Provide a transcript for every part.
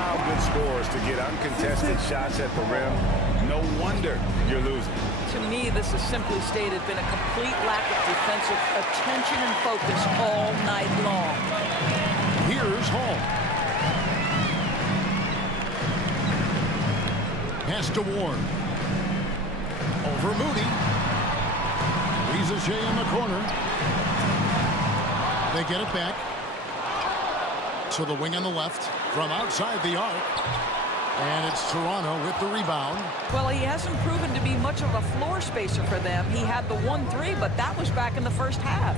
allow good scorers to get uncontested shots at the rim, no wonder you're losing. To me, this has simply stated been a complete lack of defensive attention and focus all night long. Here's Hall. Pass to Ward. Over Moody. Lisa Shea in the corner. They get it back. To the wing on the left from outside the arc. And it's Toronto with the rebound. Well, he hasn't proven to be much of a floor spacer for them. He had the 1-3, but that was back in the first half.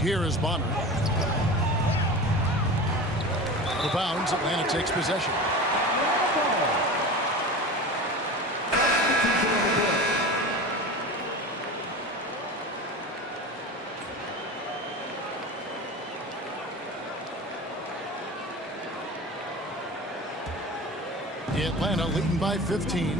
Here is Bonner. The bounds, Atlanta takes possession. Atlanta leading by 15.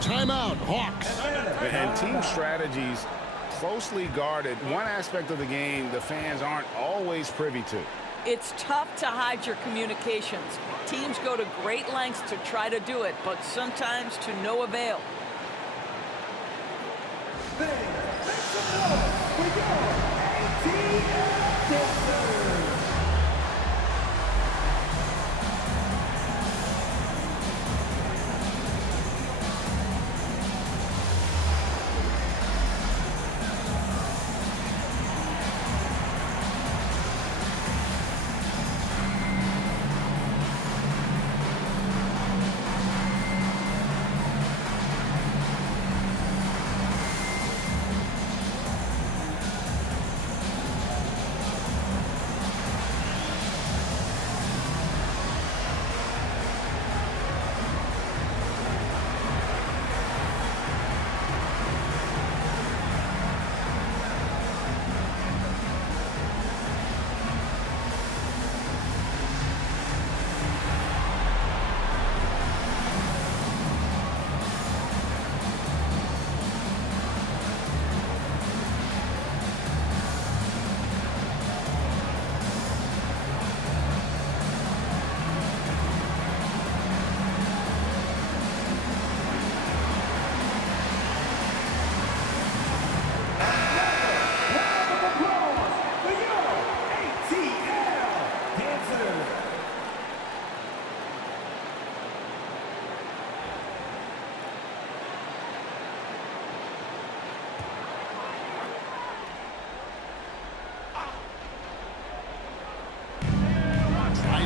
Timeout, Hawks. And team strategies closely guarded. One aspect of the game the fans aren't always privy to. It's tough to hide your communications. Teams go to great lengths to try to do it, but sometimes to no avail.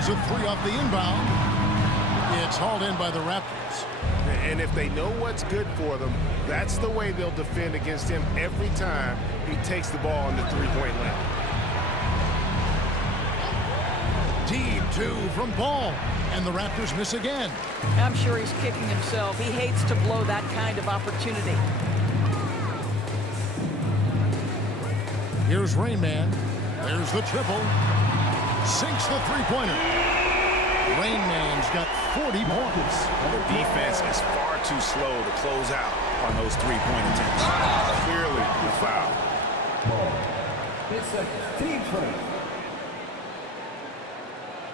A three off the inbound. It's hauled in by the Raptors. And if they know what's good for them, that's the way they'll defend against him every time he takes the ball in the three-point line. Deep two from Ball. And the Raptors miss again. I'm sure he's kicking himself. He hates to blow that kind of opportunity. Here's Rain Man. There's the triple. Sinks the three-pointer. Rain Man's got 40 points. The defense is far too slow to close out on those three-point attempts. Clearly the foul. 10 seconds. Team free.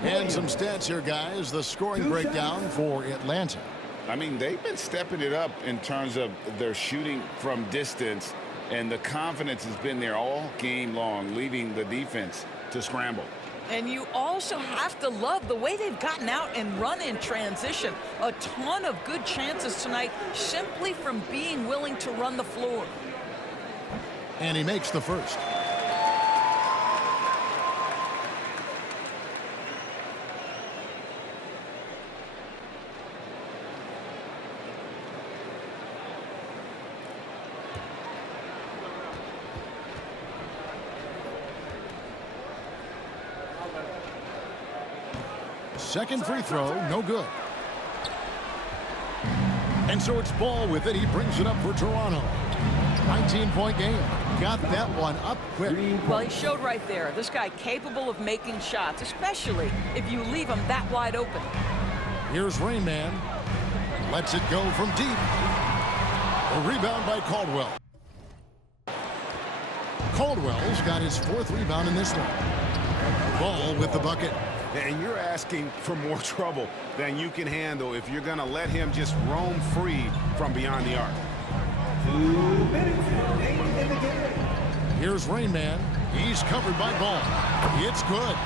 And some stats here, guys. The scoring breakdown for Atlanta. I mean, they've been stepping it up in terms of their shooting from distance, and the confidence has been there all game long, leaving the defense to scramble. And you also have to love the way they've gotten out and run in transition. A ton of good chances tonight simply from being willing to run the floor. And he makes the first. Second free throw, no good. And so it's Ball with it. He brings it up for Toronto. 19-point game. Got that one up quick. Well, he showed right there. This guy capable of making shots, especially if you leave him that wide open. Here's Rain Man. Lets it go from deep. A rebound by Caldwell. Caldwell's got his 4th rebound in this one. Ball with the bucket. And you're asking for more trouble than you can handle if you're going to let him just roam free from beyond the arc. 2 minutes in the game. Here's Rain Man. He's covered by Ball. It's good.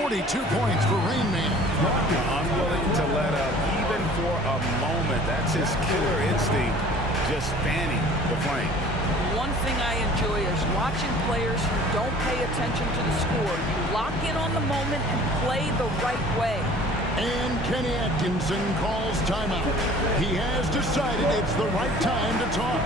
42 points for Rain Man. Unwilling to let up even for a moment. That's his killer instinct, just fanning the flame. One thing I enjoy is watching players who don't pay attention to the score. You lock in on the moment and play the right way. And Kenny Atkinson calls timeout. He has decided it's the right time to talk.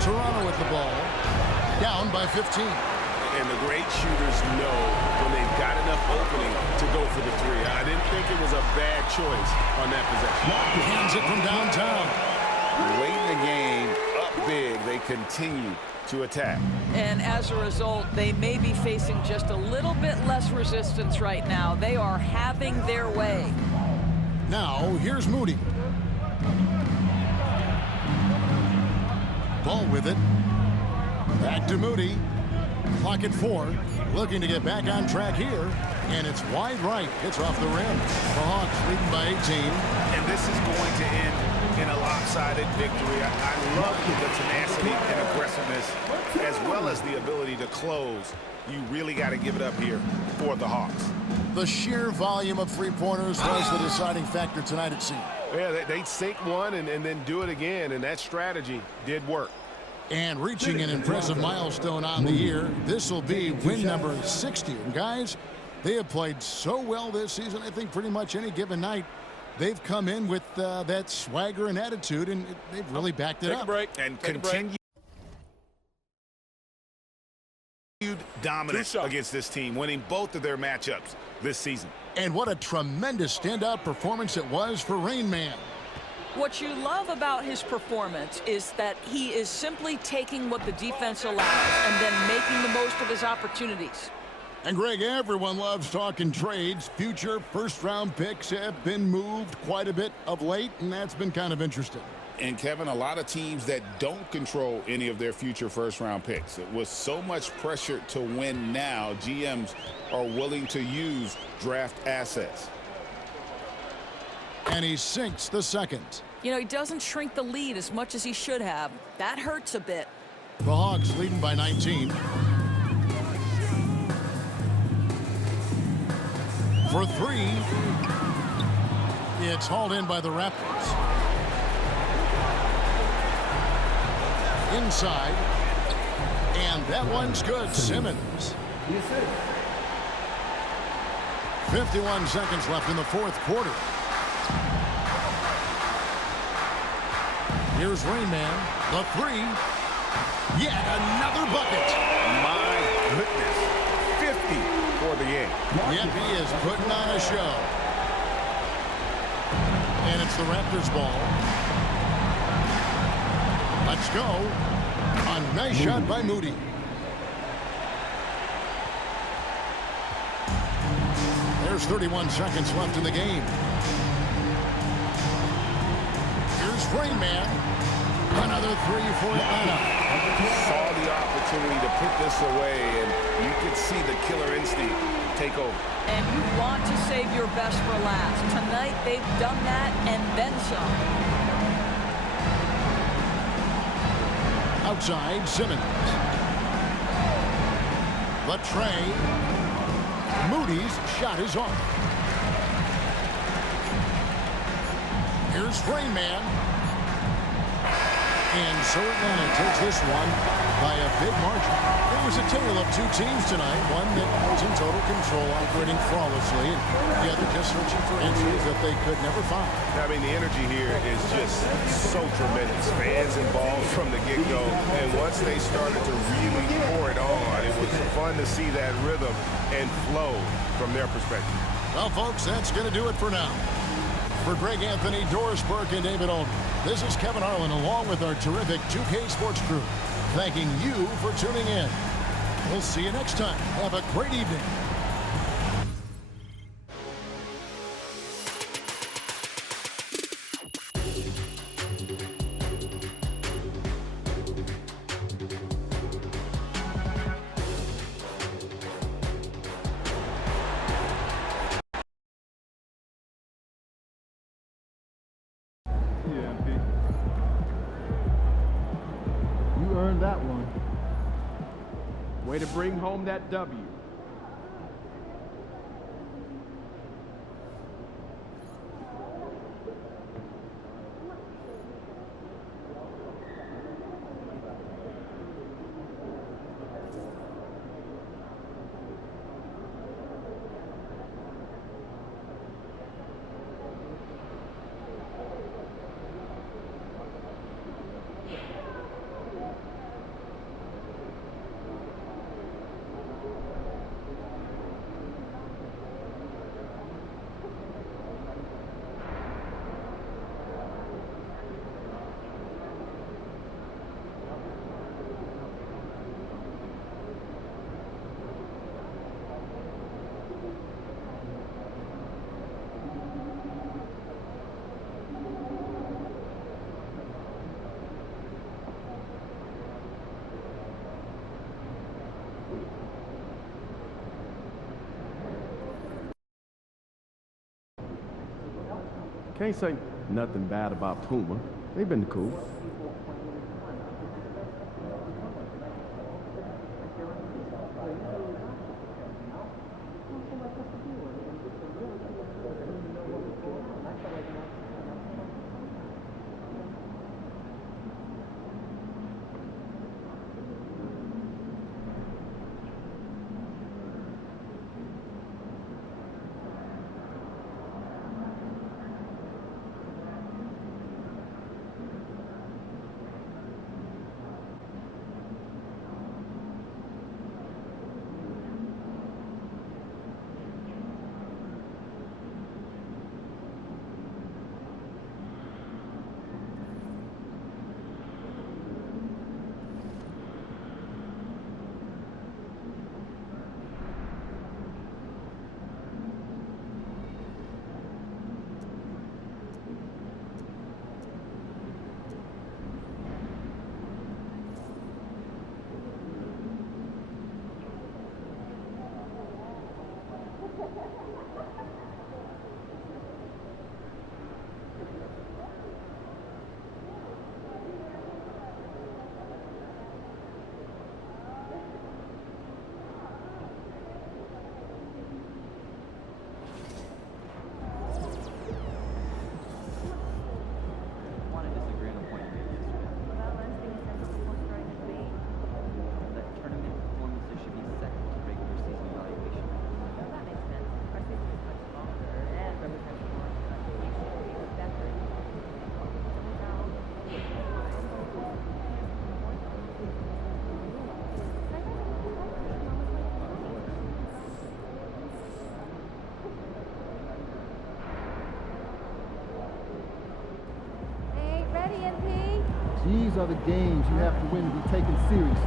Toronto with the ball, down by 15. And the great shooters know when they've got enough opening to go for the three. I didn't think it was a bad choice on that possession. Hands it from downtown. Late in the game, up big, they continue to attack. And as a result, they may be facing just a little bit less resistance right now. They are having their way. Now, here's Moody. Ball with it. Back to Moody. Clock at 4. Looking to get back on track here. And it's wide right. It's off the rim. The Hawks leading by 18. And this is going to end in a lopsided victory. I love the tenacity and aggressiveness as well as the ability to close. You really got to give it up here for the Hawks. The sheer volume of three-pointers was the deciding factor tonight, it seemed. Yeah, they'd sink one and then do it again, and that strategy did work. And reaching an impressive milestone on the year, this will be win number 60. And guys, they have played so well this season. I think pretty much any given night, they've come in with that swagger and attitude, and they've really backed it up. Take a break. And continue dominance against this team, winning both of their matchups this season. And what a tremendous standout performance it was for Rain Man. What you love about his performance is that he is simply taking what the defense allows and then making the most of his opportunities. And Greg, everyone loves talking trades. Future first-round picks have been moved quite a bit of late, and that's been kind of interesting. And Kevin, a lot of teams that don't control any of their future first-round picks. With so much pressure to win now, GMs are willing to use draft assets. And he sinks the second. You know, he doesn't shrink the lead as much as he should have. That hurts a bit. The Hawks leading by 19. For three. It's hauled in by the Raptors. Inside. And that one's good. Simmons. 51 seconds left in the fourth quarter. Here's Rain Man. The three. Yet another bucket. My goodness. 50 for the game. Yep, he is putting on a show. And it's the Raptors ball. Let's go. A nice shot by Moody. There's 31 seconds left in the game. Here's Rain Man. Another three for Atlanta. Saw the opportunity to put this away, and you could see the killer instinct take over. And you want to save your best for last. Tonight, they've done that and then some. Outside, Simmons. The tray. Moody's shot is off. Here's Rain Man. And so Atlanta takes this one by a big margin. It was a tale of two teams tonight. One that was in total control, operating flawlessly, and the other just searching for answers that they could never find. I mean, the energy here is just so tremendous. Fans involved from the get-go, and once they started to really pour it on, it was fun to see that rhythm and flow from their perspective. Well, folks, that's going to do it for now. For Greg Anthony, Doris Burke, and David Olden, this is Kevin Harlan along with our terrific 2K Sports crew, thanking you for tuning in. We'll see you next time. Have a great evening. Earned that one. Way to bring home that W. Can't say nothing bad about Puma. They've been cool. These are the games you have to win to be taken seriously.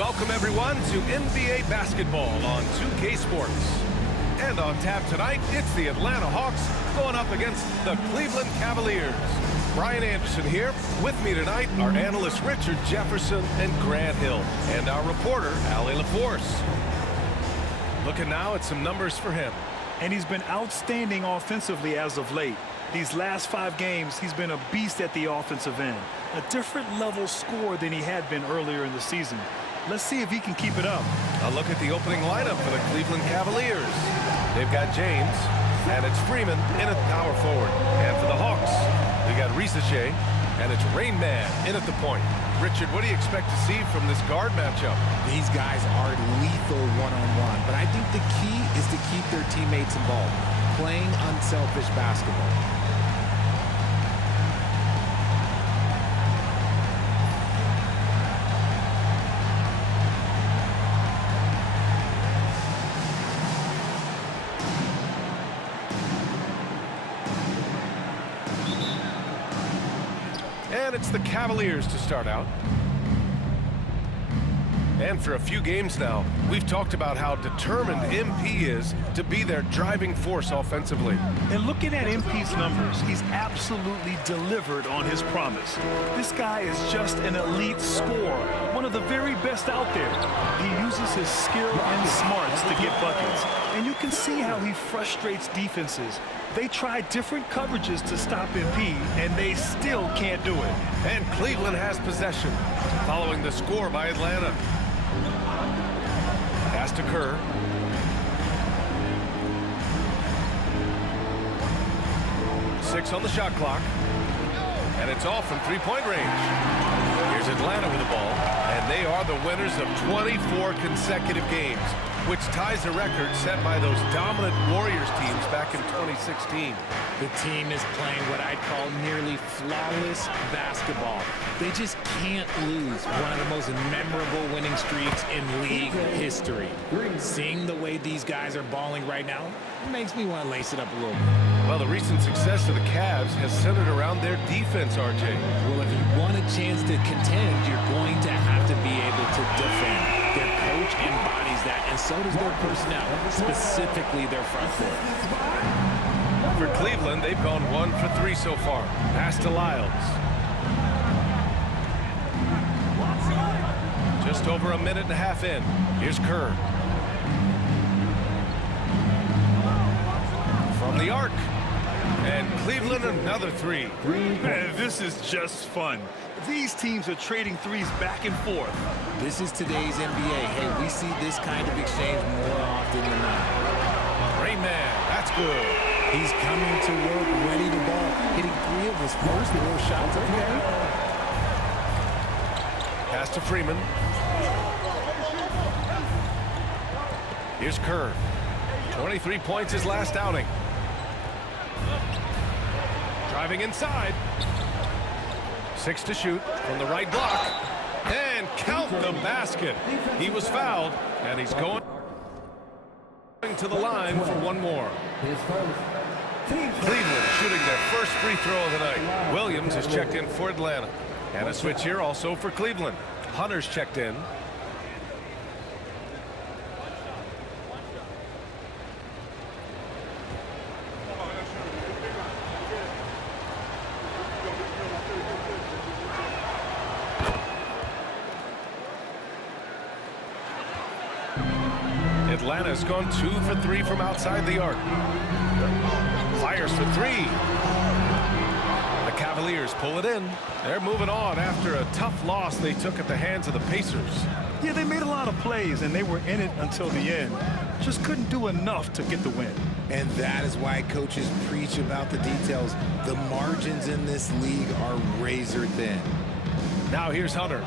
Welcome everyone to NBA basketball on 2K Sports. And on tap tonight, it's the Atlanta Hawks going up against the Cleveland Cavaliers. Brian Anderson here. With me tonight are analysts Richard Jefferson and Grant Hill, and our reporter, Allie LaForce. Looking now at some numbers for him. And he's been outstanding offensively as of late. These last 5 games, he's been a beast at the offensive end. A different level score than he had been earlier in the season. Let's see if he can keep it up. A look at the opening lineup for the Cleveland Cavaliers. They've got James, and it's Freeman in at power forward. And for the Hawks, we got Risache, and it's Rain Man in at the point. Richard, what do you expect to see from this guard matchup? These guys are lethal one-on-one, but I think the key is to keep their teammates involved, playing unselfish basketball. And it's the Cavaliers to start out. And for a few games now, we've talked about how determined MP is to be their driving force offensively. And looking at MP's numbers, he's absolutely delivered on his promise. This guy is just an elite scorer, one of the very best out there. He uses his skill and smarts to get buckets. And you can see how he frustrates defenses. They try different coverages to stop MP, and they still can't do it. And Cleveland has possession, following the score by Atlanta. Pass to Kerr. Six on the shot clock. And it's off from three-point range. Here's Atlanta with the ball. And they are the winners of 24 consecutive games, which ties a record set by those dominant Warriors teams back in 2016. The team is playing what I'd call nearly flawless basketball. They just can't lose. One of the most memorable winning streaks in league history. Seeing the way these guys are balling right now makes me want to lace it up a little bit. Well, the recent success of the Cavs has centered around their defense, RJ. Well, if you want a chance to contend, you're going to have to be able to defend. Their coach embodies that, and so does their personnel, specifically their front court. For Cleveland, they've gone 1 for 3 so far. Pass to Lyles. Just over a minute and a half in. Here's Kerr. From the arc. And Cleveland another 3. Man, this is just fun. These teams are trading threes back and forth. This is today's NBA. Hey, we see this kind of exchange more often than not. Rain Man, that's good. He's coming to work, ready to ball, hitting 3 of his first 4 shots. Okay. Pass to Freeman. Here's Kerr. 23 points his last outing. Driving inside. 6 to shoot from the right block. And count the basket. He was fouled, and he's going to the line for one more. Cleveland shooting their first free throw of the night. Williams has checked in for Atlanta. And a switch here also for Cleveland. Hunter's checked in. Atlanta's gone 2 for 3 from outside the arc. Fires for 3. The Cavaliers pull it in. They're moving on after a tough loss they took at the hands of the Pacers. Yeah, they made a lot of plays, and they were in it until the end. Just couldn't do enough to get the win. And that is why coaches preach about the details. The margins in this league are razor thin. Now here's Hunter.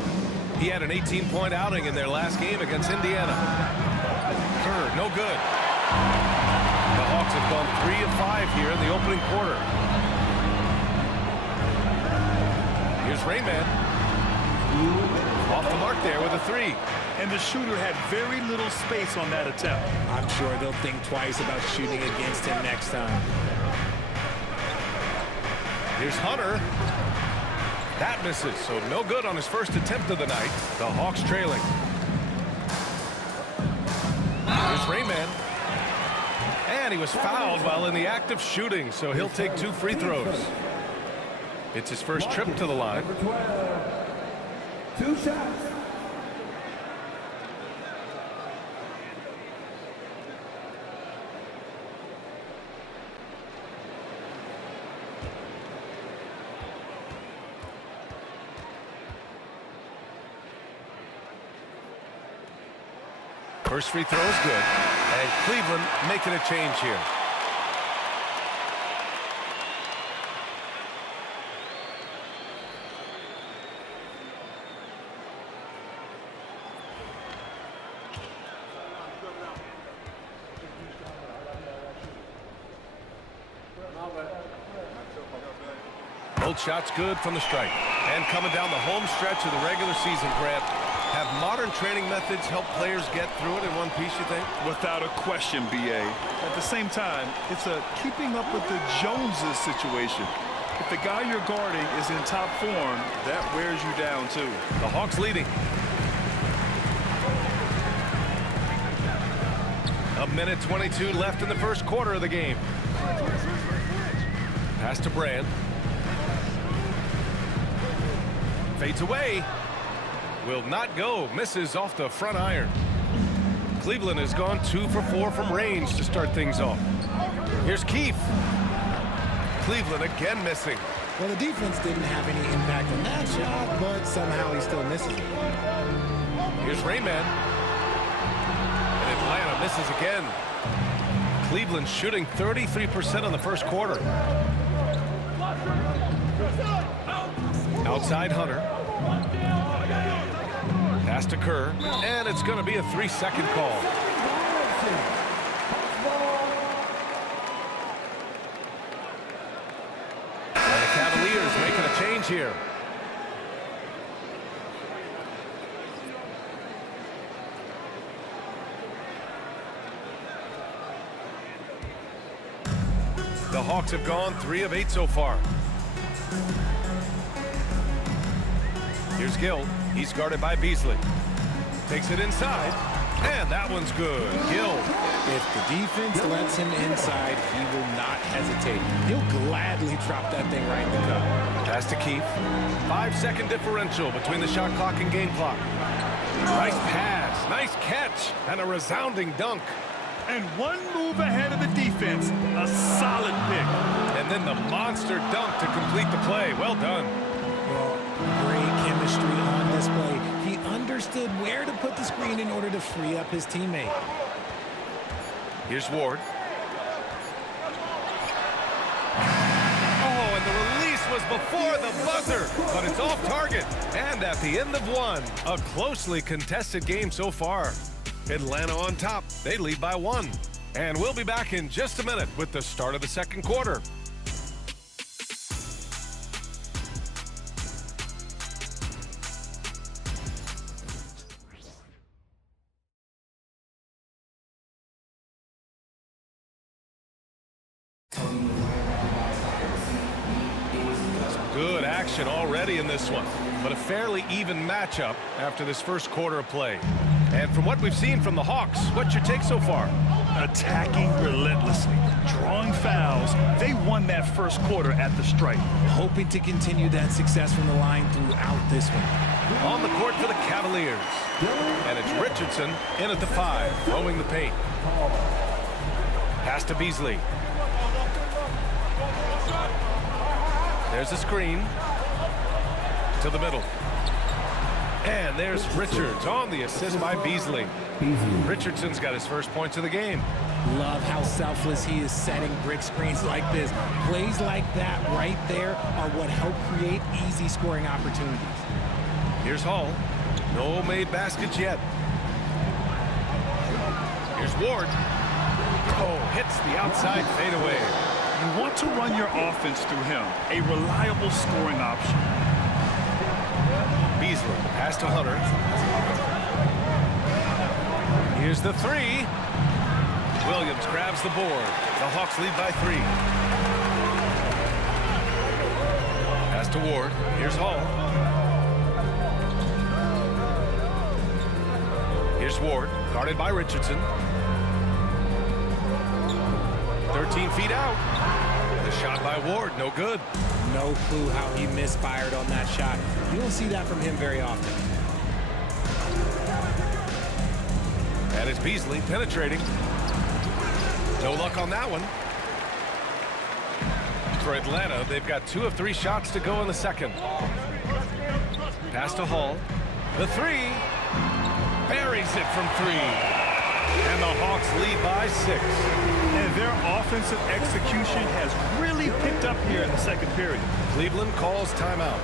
He had an 18-point outing in their last game against Indiana. Kerr, no good. The Hawks have gone 3 of 5 here in the opening quarter. Here's Rayman. Off the mark there with a 3. And the shooter had very little space on that attempt. I'm sure they'll think twice about shooting against him next time. Here's Hunter. That misses, so no good on his first attempt of the night. The Hawks trailing. Here's Rayman. And he was fouled while in the act of shooting, so he'll take 2 free throws. It's his first trip to the line. 2 shots. First free throw is good, and Cleveland making a change here. Both shots good from the stripe. And coming down the home stretch of the regular season, Grant, have modern training methods help players get through it in one piece, you think? Without a question, B.A. At the same time, it's a keeping up with the Joneses situation. If the guy you're guarding is in top form, that wears you down, too. The Hawks leading. A minute 22 left in the first quarter of the game. Pass to Brand. Fades away. Will not go. Misses off the front iron. Cleveland has gone 2 for 4 from range to start things off. Here's Keefe. Cleveland again missing. Well, the defense didn't have any impact on that shot, but somehow he still misses it. Here's Rayman. And Atlanta misses again. Cleveland shooting 33% in the first quarter. Outside Hunter. Pass to Kerr, and it's going to be a 3-second call. And the Cavaliers making a change here. The Hawks have gone 3 of 8 so far. Here's Gill. He's guarded by Beasley. Takes it inside, and that one's good. Gill. If the defense lets him inside, he will not hesitate. He'll gladly drop that thing right in the cup. Pass to Keefe. 5-second differential between the shot clock and game clock. Nice pass, nice catch, and a resounding dunk. And one move ahead of the defense, a solid pick. And then the monster dunk to complete the play. Well done. Well, great chemistry on display. He understood where to put the screen in order to free up his teammate. Here's Ward. Oh, and the release was before the buzzer, but it's off target. And at the end of one, a closely contested game so far. Atlanta on top. They lead by 1. And we'll be back in just a minute with the start of the second quarter. Good action already in this one, but a fairly even matchup after this first quarter of play. And from what we've seen from the Hawks, what's your take so far? Attacking relentlessly, drawing fouls. They won that first quarter at the stripe. Hoping to continue that success from the line throughout this one. On the court for the Cavaliers. And it's Richardson in at the 5, throwing the paint. Pass to Beasley. There's a screen to the middle. And there's Richards on the assist by Beasley. Richardson's got his first points of the game. Love how selfless he is setting brick screens like this. Plays like that right there are what help create easy scoring opportunities. Here's Hall. No made baskets yet. Here's Ward. Oh, hits the outside fadeaway. You want to run your offense through him, a reliable scoring option. Beasley, pass to Hunter. Here's the 3. Williams grabs the board. The Hawks lead by 3. Pass to Ward. Here's Hall. Here's Ward, guarded by Richardson. 13 feet out. The shot by Ward, no good. No clue how he misfired on that shot. You don't see that from him very often. And it's Beasley penetrating. No luck on that one. For Atlanta, they've got 2 of 3 shots to go in the second. Pass to Hall. The 3. Buries it from 3. And the Hawks lead by 6. And their offensive execution has really picked up here in the second period. Cleveland calls timeout.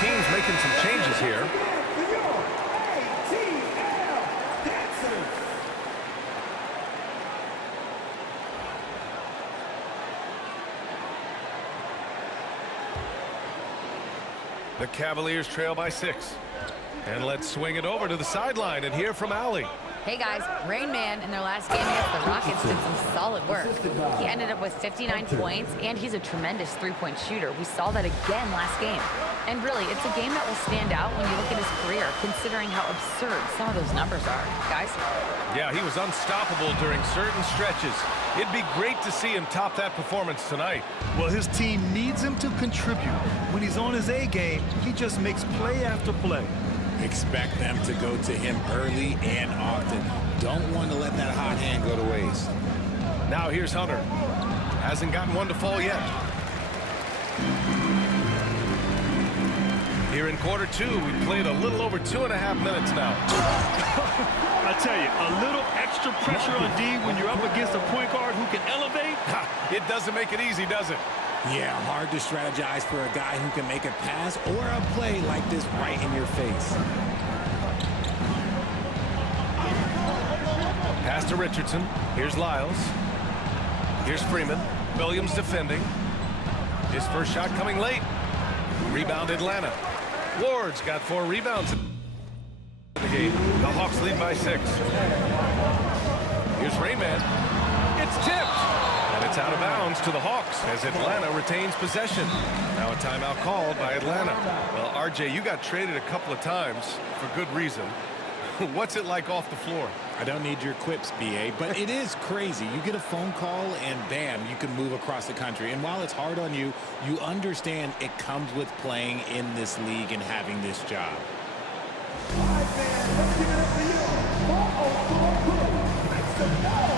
Teams making some changes here. The Cavaliers trail by 6. And let's swing it over to the sideline and hear from Allie. Hey guys, Rain Man in their last game against the Rockets did some solid work. He ended up with 59 points, and he's a tremendous three-point shooter. We saw that again last game. And really, it's a game that will stand out when you look at his career, considering how absurd some of those numbers are. Guys? Yeah, he was unstoppable during certain stretches. It'd be great to see him top that performance tonight. Well, his team needs him to contribute. When he's on his A game, he just makes play after play. Expect them to go to him early and often. Don't want to let that hot hand go to waste. Now here's Hunter. Hasn't gotten one to fall yet. Here in quarter 2, we played a little over 2.5 minutes now. I tell you, a little extra pressure on D when you're up against a point guard who can elevate. It doesn't make it easy, does it? Yeah, hard to strategize for a guy who can make a pass or a play like this right in your face. Pass to Richardson. Here's Lyles. Here's Freeman. Williams defending. His first shot coming late. Rebound Atlanta. Ward's got 4 rebounds in the game. The Hawks lead by 6. Here's Rayman. It's tipped. And it's out of bounds to the Hawks as Atlanta retains possession. Now a timeout called by Atlanta. Well, RJ, you got traded a couple of times for good reason. What's it like off the floor? I don't need your quips, BA, but it is crazy. You get a phone call and bam, you can move across the country. And while it's hard on you, you understand it comes with playing in this league and having this job. All right, man, let's give it up for you. 404 crew. Make some noise.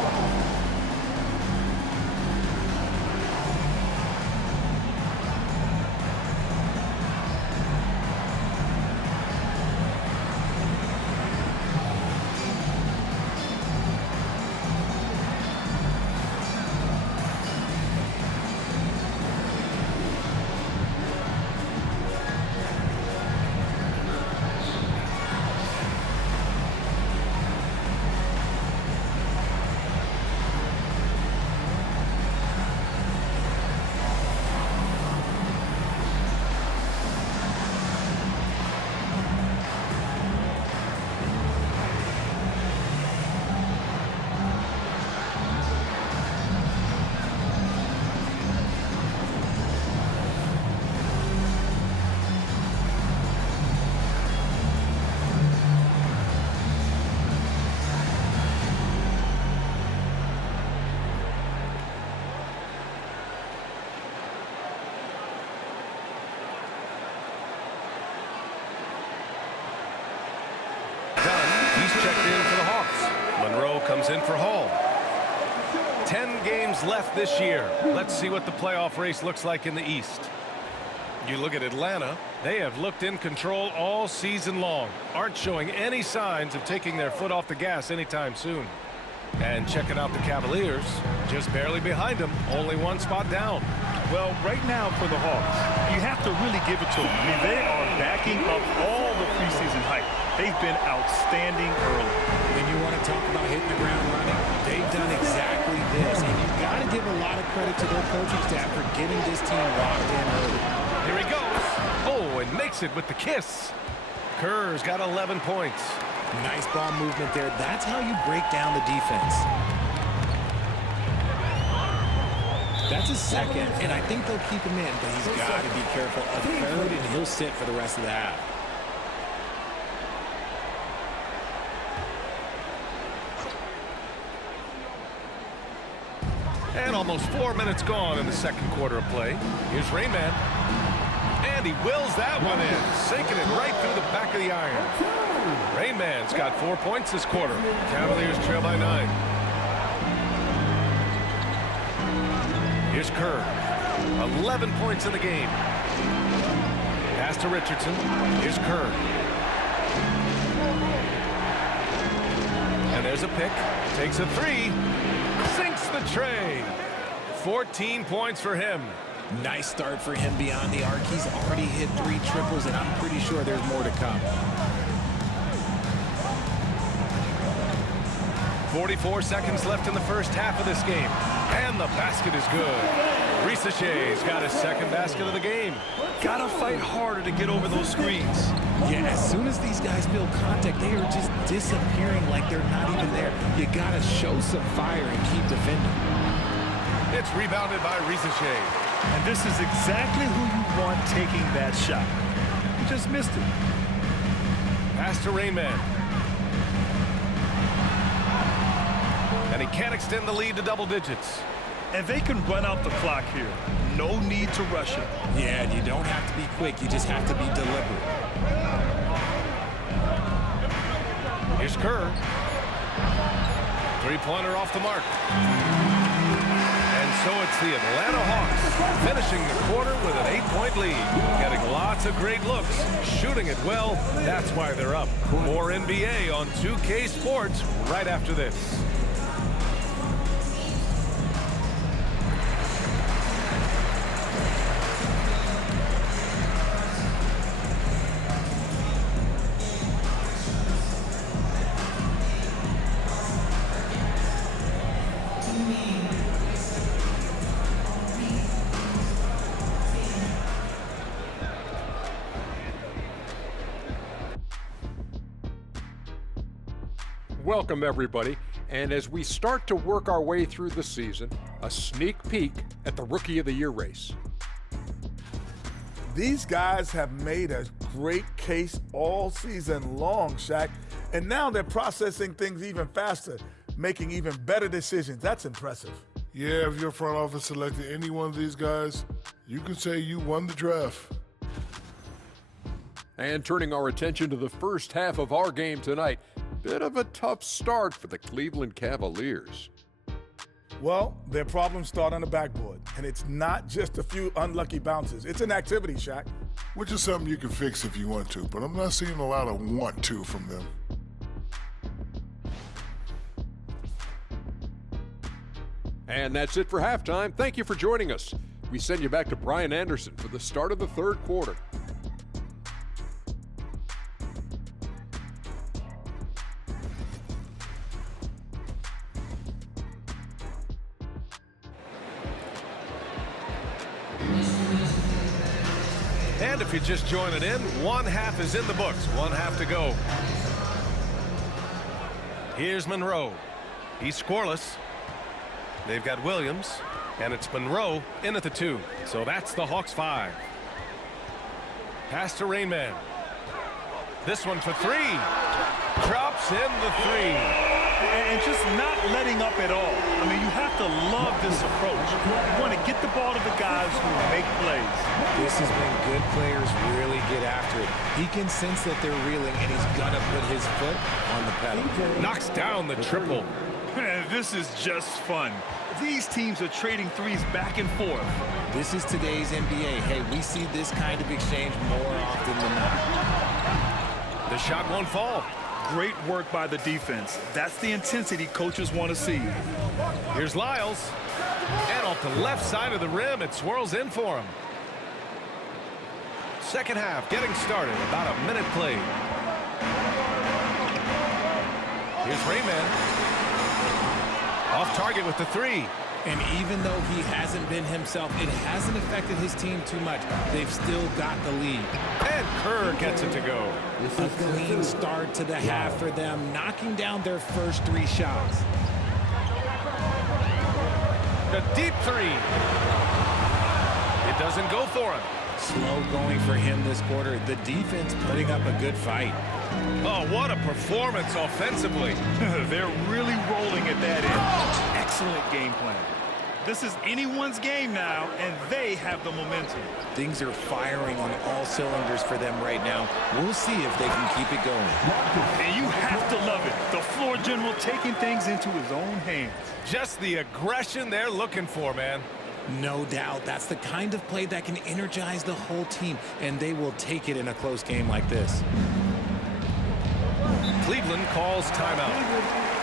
comes in for Hall. 10 games left this year. Let's see what the playoff race looks like in the East. You look at Atlanta, they have looked in control all season long. Aren't showing any signs of taking their foot off the gas anytime soon. And checking out the Cavaliers, just barely behind them, only one spot down. Well, right now for the Hawks, you have to really give it to them. I mean, they are backing up all the preseason hype. They've been outstanding early. When you want to talk about hitting the ground running, they've done exactly this. And you've got to give a lot of credit to their coaching staff for getting this team locked in early. Here he goes. Oh, and makes it with the kiss. Kerr's got 11 points. Nice ball movement there. That's how you break down the defense. That's his second, and I think they'll keep him in, but he's got to be careful. A third, and he'll sit for the rest of the half. And almost 4 minutes gone in the second quarter of play. Here's Rain Man. And he wills that one in, sinking it right through the back of the iron. Rain Man's got 4 points this quarter. Cavaliers trail by 9. Here's Kerr. 11 points in the game. Pass to Richardson. Here's Kerr. And there's a pick. Takes a three. Sinks the tray. 14 points for him. Nice start for him beyond the arc. He's already hit 3 triples, and I'm pretty sure there's more to come. 44 seconds left in the first half of this game. And the basket is good. Risaché's got his second basket of the game. Gotta fight harder to get over those screens. Yeah, as soon as these guys feel contact, they are just disappearing like they're not even there. You gotta show some fire and keep defending. It's rebounded by Risaché. And this is exactly who you want taking that shot. You just missed it. Pass to Rain Man. And he can't extend the lead to double digits. And they can run out the clock here. No need to rush it. Yeah, you don't have to be quick. You just have to be deliberate. Here's Kerr. Three-pointer off the mark. And so it's the Atlanta Hawks finishing the quarter with an 8-point lead. Getting lots of great looks. Shooting it well. That's why they're up. More NBA on 2K Sports right after this. Welcome, everybody. And as we start to work our way through the season, a sneak peek at the Rookie of the Year race. These guys have made a great case all season long, Shaq, and now they're processing things even faster, making even better decisions. That's impressive. Yeah, if your front office selected any one of these guys, you can say you won the draft. And turning our attention to the first half of our game tonight, bit of a tough start for the Cleveland Cavaliers. Well, their problems start on the backboard, and it's not just a few unlucky bounces. It's an activity, Shaq. Which is something you can fix if you want to, but I'm not seeing a lot of want to from them. And that's it for halftime. Thank you for joining us. We send you back to Brian Anderson for the start of the third quarter. And if you're just joining in, one half is in the books. One half to go. Here's Monroe. He's scoreless. They've got Williams, and it's Monroe in at the 2. So that's the Hawks 5. Pass to Rain Man. This one for 3. Drops in the 3. And just not letting up at all. I mean, you have to love this approach. You want to get the ball to the guys who make plays. This is when good players really get after it. He can sense that they're reeling, and he's going to put his foot on the pedal. Knocks down the triple. This is just fun. These teams are trading threes back and forth. This is today's NBA. Hey, we see this kind of exchange more often than not. The shot won't fall. Great work by the defense. That's the intensity coaches want to see. Here's Lyles. And off the left side of the rim, it swirls in for him. Second half getting started. About a minute played. Here's Rayman. Off target with the three. And even though he hasn't been himself, it hasn't affected his team too much. They've still got the lead. And Kerr gets it to go. A clean start to the half for them, knocking down their first 3 shots. The deep three. It doesn't go for him. Slow going for him this quarter. The defense putting up a good fight. Oh, what a performance offensively. They're really rolling at that end. Excellent game plan. This is anyone's game now, and they have the momentum. Things are firing on all cylinders for them right now. We'll see if they can keep it going. And you have to love it. The floor general taking things into his own hands. Just the aggression they're looking for, man. No doubt. That's the kind of play that can energize the whole team, and they will take it in a close game like this. Cleveland calls timeout.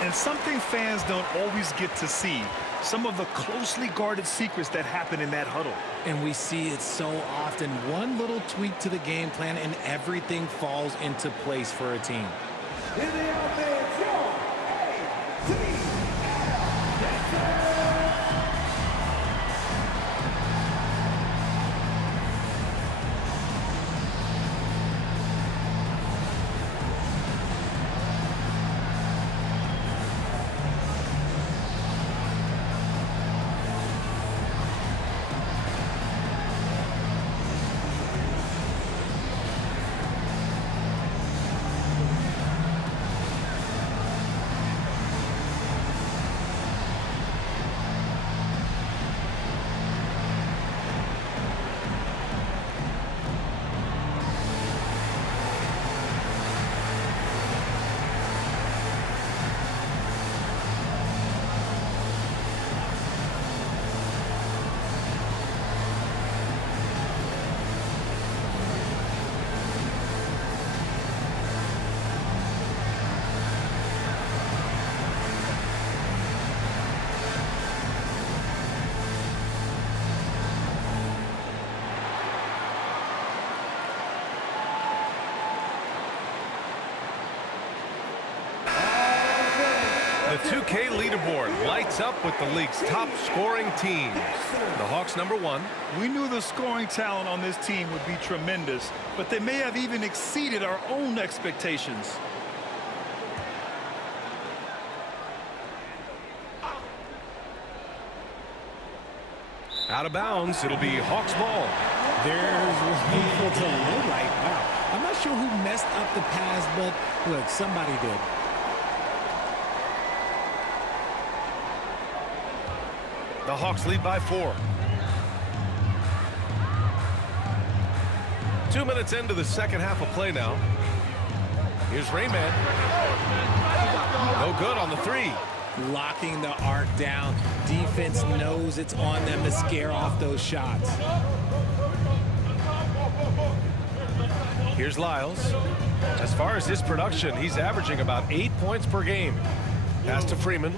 And something fans don't always get to see. Some of the closely guarded secrets that happen in that huddle. And we see it so often. One little tweak to the game plan and everything falls into place for a team. In the offense, your A-Team. The 2K leaderboard lights up with the league's top scoring teams. The Hawks #1. We knew the scoring talent on this team would be tremendous, but they may have even exceeded our own expectations. Out of bounds, it'll be Hawks ball. There's one to look like. Wow. I'm not sure who messed up the pass, but look, somebody did. The Hawks lead by 4. 2 minutes into the second half of play now. Here's Rayman. No good on the three. Locking the arc down. Defense knows it's on them to scare off those shots. Here's Lyles. As far as his production, he's averaging about 8 points per game. Pass to Freeman.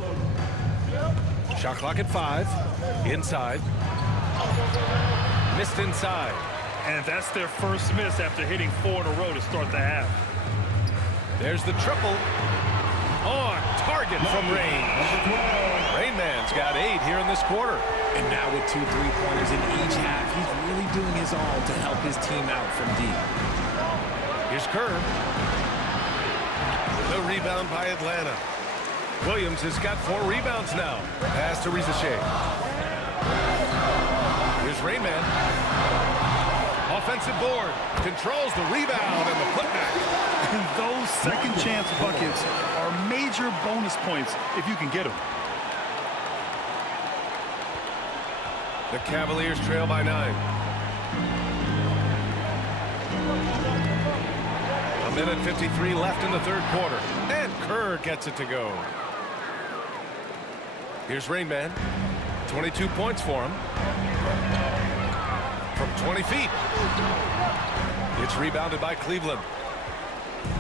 Shot clock at 5. Inside. Missed inside. And that's their first miss after hitting 4 in a row to start the half. There's the triple. On target from range. Rainman's got 8 here in this quarter. And now with 2 3-pointers in each half, he's really doing his all to help his team out from deep. Here's Kerr. The rebound by Atlanta. Williams has got 4 rebounds now. Pass to Rizachet. Here's Rayman. Offensive board. Controls the rebound and the putback. And those second chance buckets are major bonus points if you can get them. The Cavaliers trail by 9. A minute 53 left in the third quarter. And Kerr gets it to go. Here's Rain Man. 22 points for him. From 20 feet. It's rebounded by Cleveland.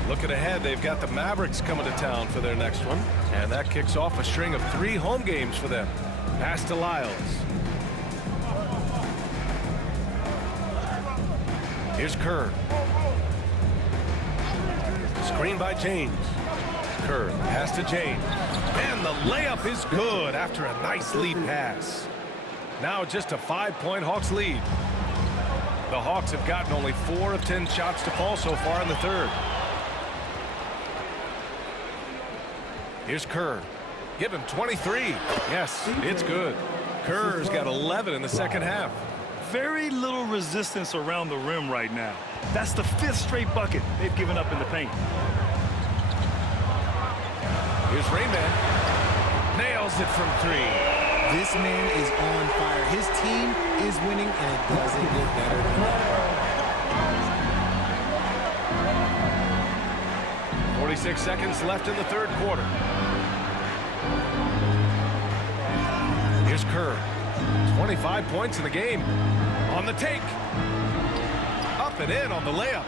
Looking ahead, they've got the Mavericks coming to town for their next one. And that kicks off a string of 3 home games for them. Pass to Lyles. Here's Kerr. Screen by James. Kerr, pass to James. And the layup is good after a nice lead pass. Now just a 5-point Hawks lead. The Hawks have gotten only 4 of 10 shots to fall so far in the third. Here's Kerr. Give him 23. Yes, it's good. Kerr's got 11 in the second half. Very little resistance around the rim right now. That's the 5th straight bucket they've given up in the paint. Here's Rain Man. Nails it from 3. This man is on fire. His team is winning, and it doesn't get better than that. 46 seconds left in the third quarter. Here's Kerr. 25 points in the game. On the take. Up and in on the layup.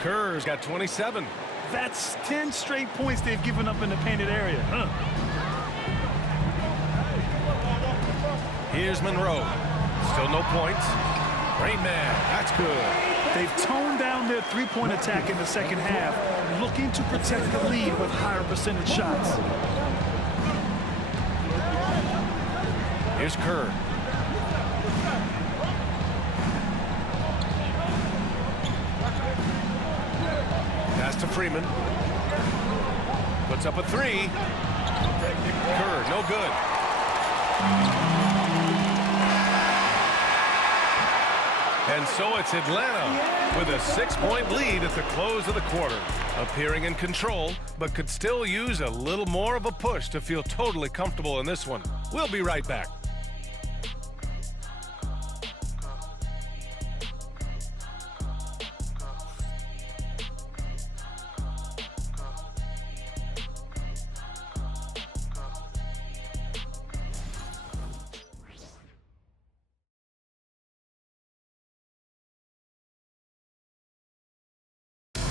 Kerr's got 27. That's 10 straight points they've given up in the painted area. Here's Monroe. Still no points. Rain Man, that's good. They've toned down their three-point attack in the second half, looking to protect the lead with higher percentage shots. Here's Kerr. Pass to Freeman. Puts up a 3. Kerr, no good. And so it's Atlanta with a 6-point lead at the close of the quarter. Appearing in control, but could still use a little more of a push to feel totally comfortable in this one. We'll be right back.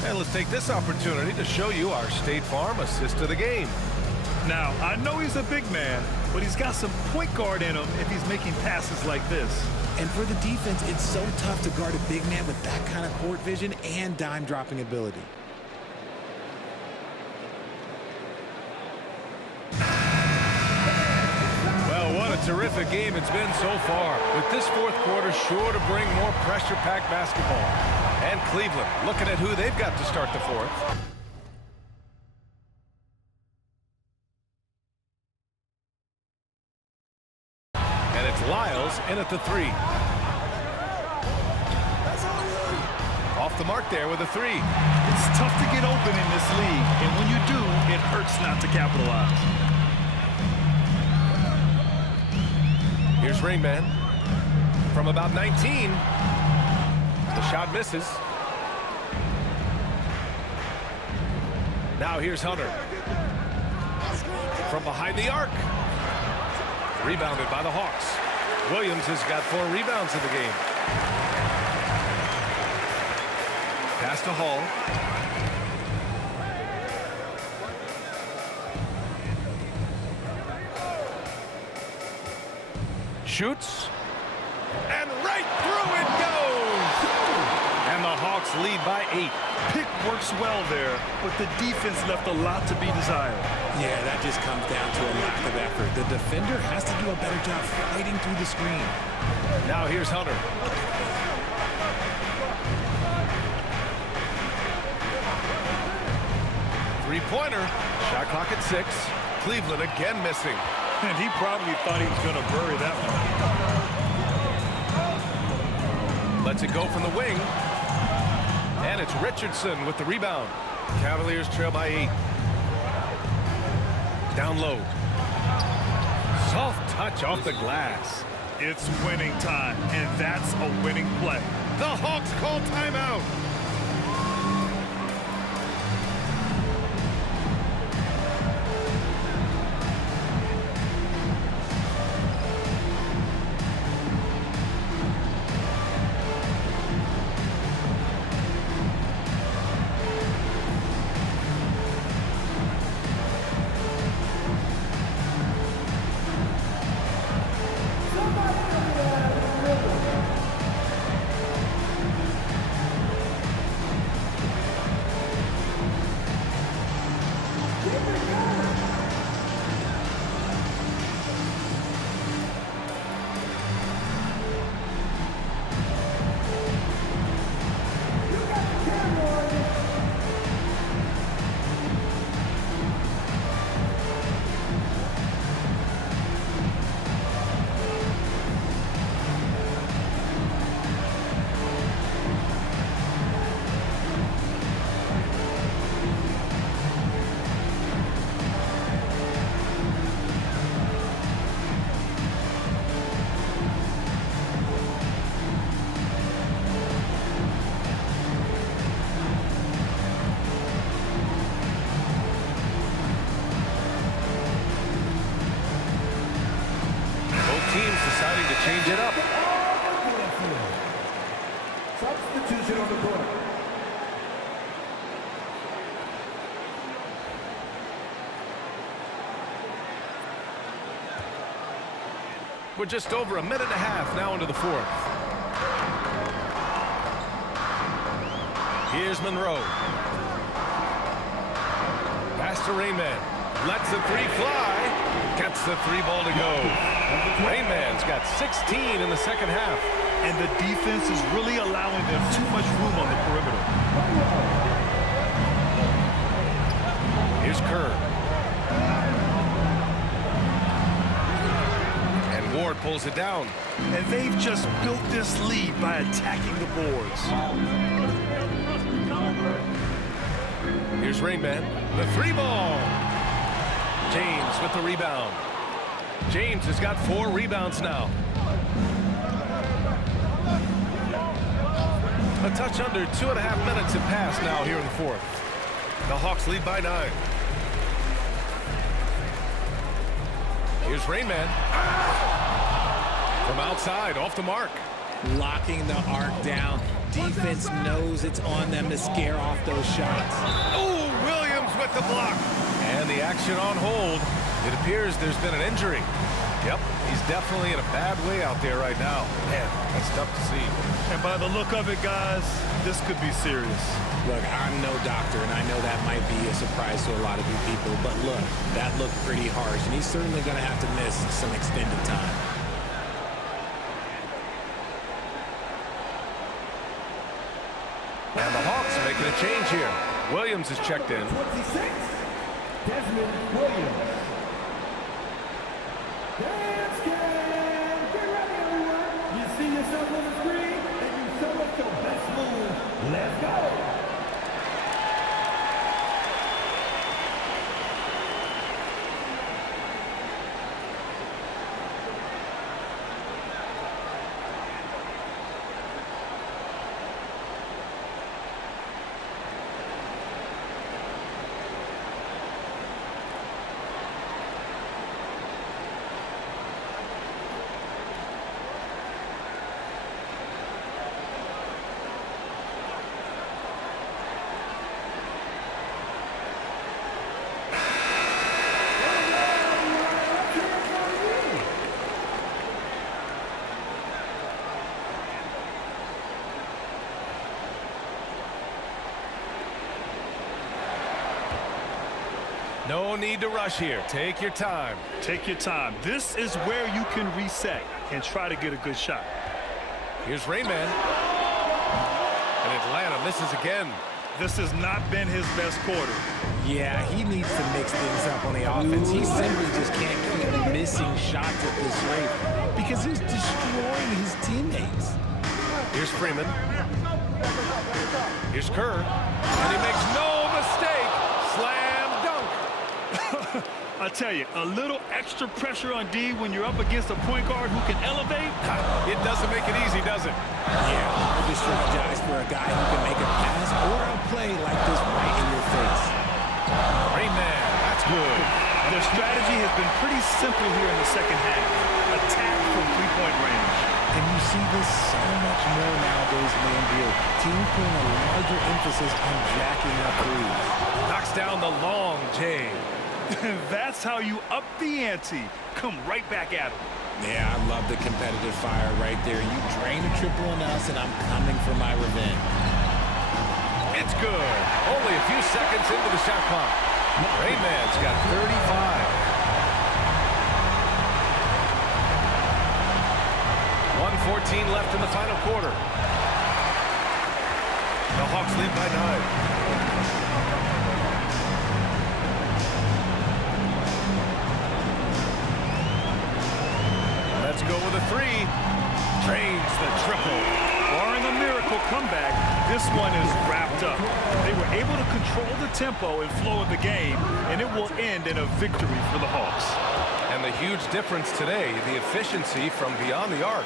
And let's take this opportunity to show you our State Farm assist to the game. Now, I know he's a big man, but he's got some point guard in him if he's making passes like this. And for the defense, it's so tough to guard a big man with that kind of court vision and dime dropping ability. Well, what a terrific game it's been so far. With this fourth quarter sure to bring more pressure-packed basketball. And Cleveland looking at who they've got to start the fourth. And it's Lyles in at the 3. Off the mark there with a 3. It's tough to get open in this league, and when you do, it hurts not to capitalize. Here's Rain Man from about 19. The shot misses. Now here's Hunter. From behind the arc. Rebounded by the Hawks. Williams has got 4 rebounds in the game. Pass to Hall. Shoots. And right through it goes! And the Hawks lead by 8. Pick works well there, but the defense left a lot to be desired. Yeah, that just comes down to a lack of effort. The defender has to do a better job fighting through the screen. Now here's Hunter. Three-pointer. Shot clock at 6. Cleveland again missing. And he probably thought he was going to bury that one. Lets it go from the wing. And it's Richardson with the rebound. Cavaliers trail by 8. Down low. Soft touch off the glass. It's winning time, and that's a winning play. The Hawks call timeout. change it up. Substitution on the court. We're just over a minute and a half now into the fourth. Here's Monroe. Pass to Rainman. Lets the three fly. Gets the three ball to go. Rainman's got 16 in the second half. And the defense is really allowing them too much room on the perimeter. Here's Kerr. Ward pulls it down. And they've just built this lead by attacking the boards. Here's Rainman. The three ball. James with the rebound. James has got 4 rebounds now. A touch under 2.5 minutes have passed now here in the fourth. The Hawks lead by 9. Here's Rainman. From outside, off the mark. Locking the arc down. Defense knows it's on them to scare off those shots. Oh, Williams with the block. And the action on hold. It appears there's been an injury. Yep, he's definitely in a bad way out there right now. Man, that's tough to see. And by the look of it, guys, this could be serious. Look, I'm no doctor, and I know that might be a surprise to a lot of you people, but look, that looked pretty harsh, and he's certainly going to have to miss some extended time. And the Hawks making a change here. Williams is checked in. 26, Desmond Williams. Dance game! Get ready, everyone! You see yourself on the screen, and you show us your best move. Let's go! No need to rush here. Take your time. Take your time. This is where you can reset and try to get a good shot. Here's Rainman. And Atlanta misses again. This has not been his best quarter. Yeah, he needs to mix things up on the offense. He simply just can't keep missing shots at this rate because he's destroying his teammates. Here's Freeman. Here's Kerr. And he makes no mistake. Slam dunk. I tell you, a little extra pressure on D when you're up against a point guard who can elevate. It doesn't make it easy, does it? Yeah, hard to strategize for a guy who can make a pass or a play like this right in your face. Rainman, that's good. Their strategy has been pretty simple here in the second half. Attack from three-point range. And you see this so much more nowadays in the NBA. Teams putting a larger emphasis on jacking up threes. Knocks down the long J. That's how you up the ante. Come right back at him. Yeah, I love the competitive fire right there. You drain a triple on us, and I'm coming for my revenge. It's good. Only a few seconds into the shot clock. Rainman's got 35. 1:14 left in the final quarter. The Hawks lead by 9. Let's go with a three. Drains the triple. Barring a miracle comeback, this one is wrapped up. They were able to control the tempo and flow of the game, and it will end in a victory for the Hawks. And the huge difference today, the efficiency from beyond the arc.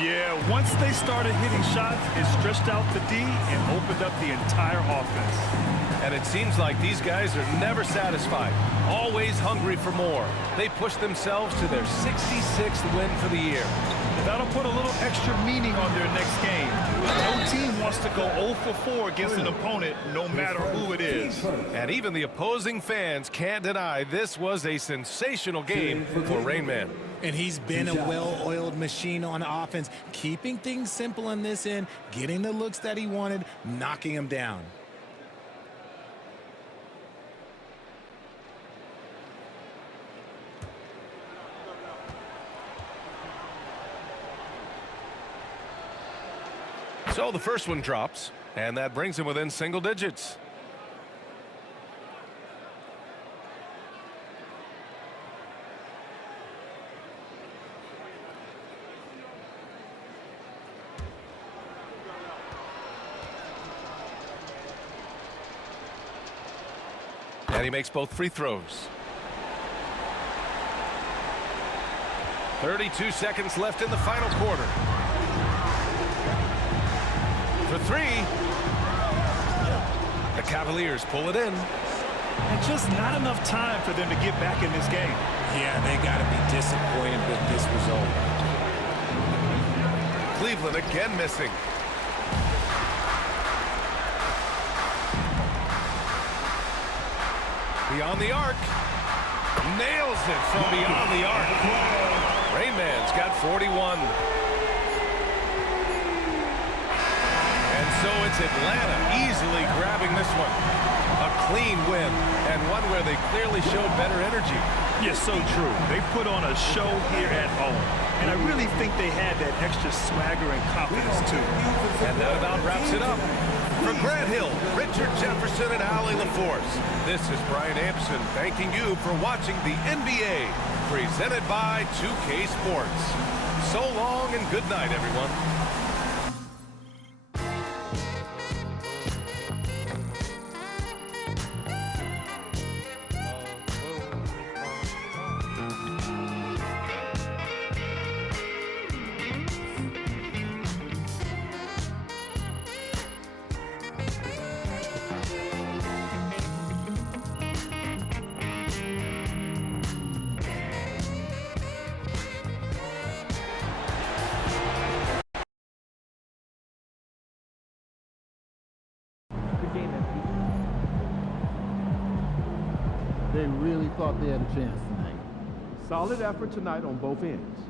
Yeah, once they started hitting shots, it stretched out the D and opened up the entire offense. And it seems like these guys are never satisfied, always hungry for more. They push themselves to their 66th win for the year. That'll put a little extra meaning on their next game. No team wants to go 0 for 4 against an opponent, no matter who it is. And even the opposing fans can't deny this was a sensational game for Rain Man. And he's been a well-oiled machine on offense, keeping things simple on this end, getting the looks that he wanted, knocking him down. So the first one drops, and that brings him within single digits. And he makes both free throws. 32 seconds left in the final quarter. For three. The Cavaliers pull it in. And just not enough time for them to get back in this game. Yeah, they got to be disappointed with this result. Cleveland again missing. Beyond the arc. Nails it from beyond the arc. Rain Man's got 41. And so it's Atlanta easily grabbing this one. A clean win, and one where they clearly showed better energy. Yes, so true. They put on a show here at home. And I really think they had that extra swagger and confidence, too. And that about wraps it up. For Grant Hill, Richard Jefferson, and Allie LaForce, this is Brian Anderson thanking you for watching the NBA, presented by 2K Sports. So long and good night, everyone. They really thought they had a chance tonight. Solid effort tonight on both ends.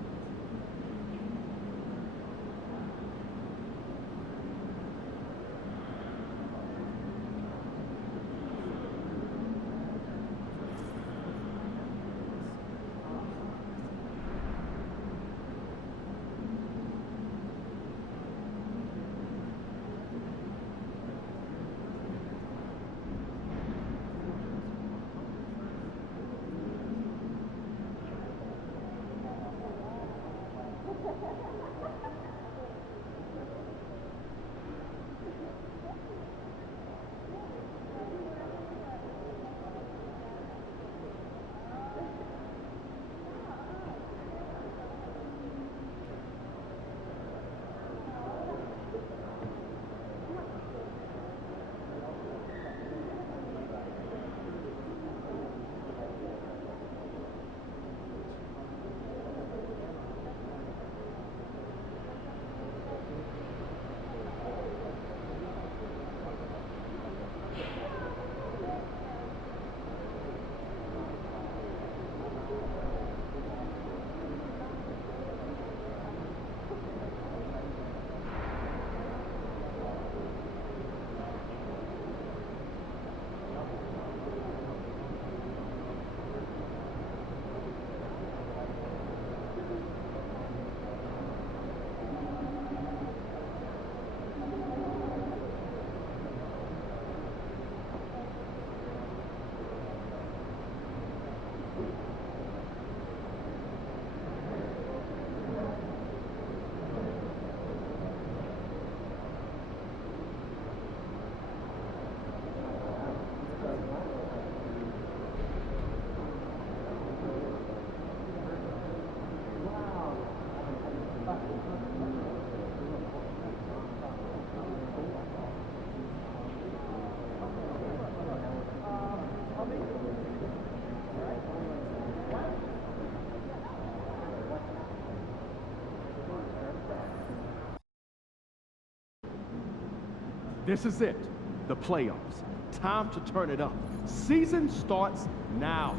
This is it, the playoffs. Time to turn it up. Season starts now.